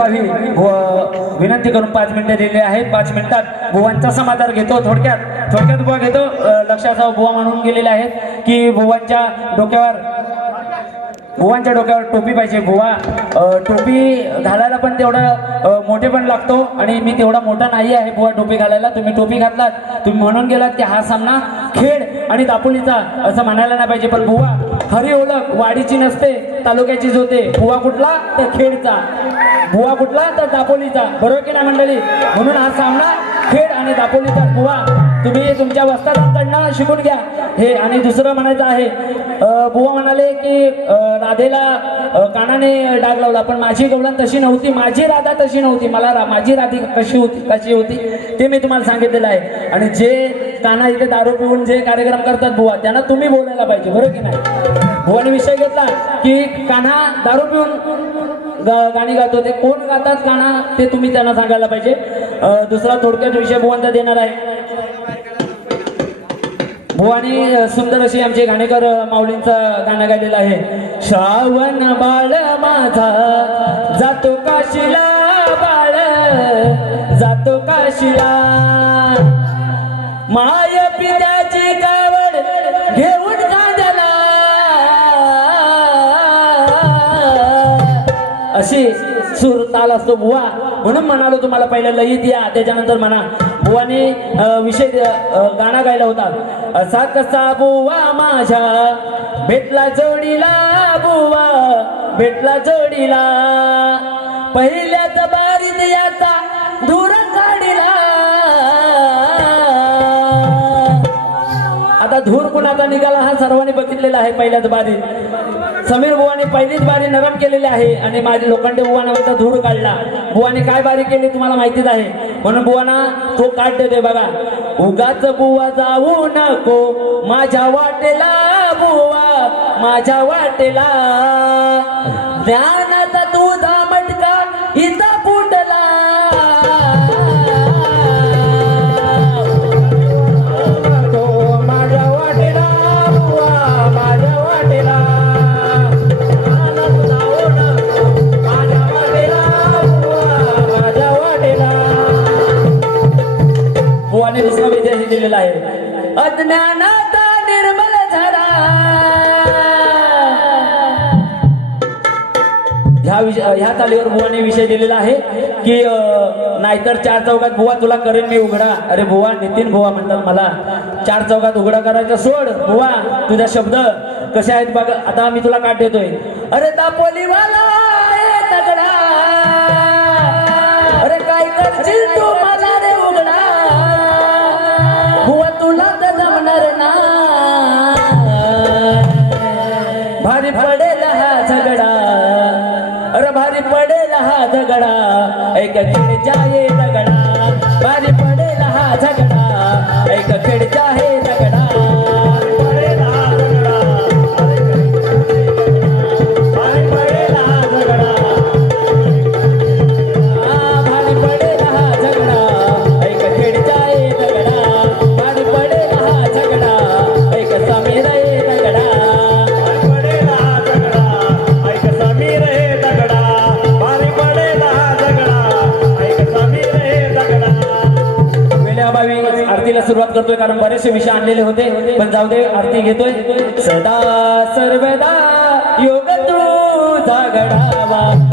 अ, व- विनंती करून पाच मिनिटं दिलेली आहेत. पाच मिनिटात भुवांचा समाचार घेतो थोडक्यात. थोडक्यात बुवा घेतो. लक्षाचा लक्षात बुवा म्हणून गेलेले आहेत की भुवांच्या डोक्यावर भुवांच्या डोक्यावर टोपी पाहिजे भुवा टोपी घालायला पण तेवढं मोठे पण लागतो आणि मी तेवढा मोठा नाही आहे भुवा टोपी घालायला. तुम्ही टोपी घातलात. तुम्ही म्हणून गेलात की हा सामना खेळ आणि दापोलीचा असं म्हणायला नाही पाहिजे. पण भुवा खरी ओळख वाडीची नसते तालुक्याचीच होते भुवा कुठला? तर खेडचा. बुवा कुठला? तर दापोलीचा. बरोबर की नाही मंडळी? म्हणून हा सामना खेड आणि दापोलीचा बुवा. तुम्ही तुमच्या वस्तादांकडनं शिकून घ्या. हे आणि दुसरं म्हणायचं आहे बुवा म्हणाले की राधेला कानाने डाग लावला. पण माझी गवळण तशी नव्हती. माझी राधा तशी नव्हती. मला रा- माझी राधी कशी होती? कशी होती? ते मी तुम्हाला सांगितलेलं आहे. आणि जे काना इथे दारू पिऊन जे कार्यक्रम करतात बुवा त्यांना तुम्ही बोलायला पाहिजे. बरोबर की नाही? बुवाने विषय घेतला की कान्हा दारू पिऊन गाणी गातो. ते कोण गातात गाणं ते तुम्ही त्यांना सांगायला पाहिजे. दुसरा थोडक्यात विषय बुवांचा देणार आहे. भुवानी सुंदर अशी आमचे गाणेकर माऊलींचं गाणं गायलेलं आहे. श्रावण बाळ माझा जातो काशीला बाळ? जातो काशीला माय पित्याची का सूर ताल असतो बुवा. म्हणून म्हणालो तुम्हाला पहिलं लयीत या. त्याच्यानंतर म्हणा बुवाने विषय गाणं गायला होता. असा कसा बुवा माझ्या? भेटला जोडीला बुवा. भेटला जोडीला. पहिल्याच बारीत याचा धूर काढिला. आता धूर कुणाचा निघाला हा सर्वांनी बघितलेला आहे पहिल्याच बारीत. समीर बुवाने पहिलीच बारी नरम केलेली आहे आणि माझे लोखंडे बुवानावरचा धूळ काढला. बुवाने काय बारी केली तुम्हाला माहितीच आहे. म्हणून बुवाना तो काढ दे बघा. उगाच बुवा जाऊ नको माझ्या वाटेला बुवा माझ्या वाटेला. ज्ञानाचा निर्मल झाला. ह्या विषय ह्या तालीवर बुवाने विषय दिलेला आहे की नाहीतर चार चौकात बुवा तुला करेन मी उघडा. अरे बुवा नितीन बुवा म्हणतात मला चार चौकात उघडा करायचा सोड बुवा तुझा शब्द कसे आहेत बघ आता मी तुला काट देतोय. अरे दापोलीवाला तगडा अरे काय करशील तू भारी पडेल हा झगडा. अरे भारी पडेल हा झगडा. ऐक खेडच्या ये सुरुवात करतोय कारण बरेचसे विषय आणलेले होते. पण जाऊ दे आरती घेतोय. सदा सर्वदा योग तू जागडावा.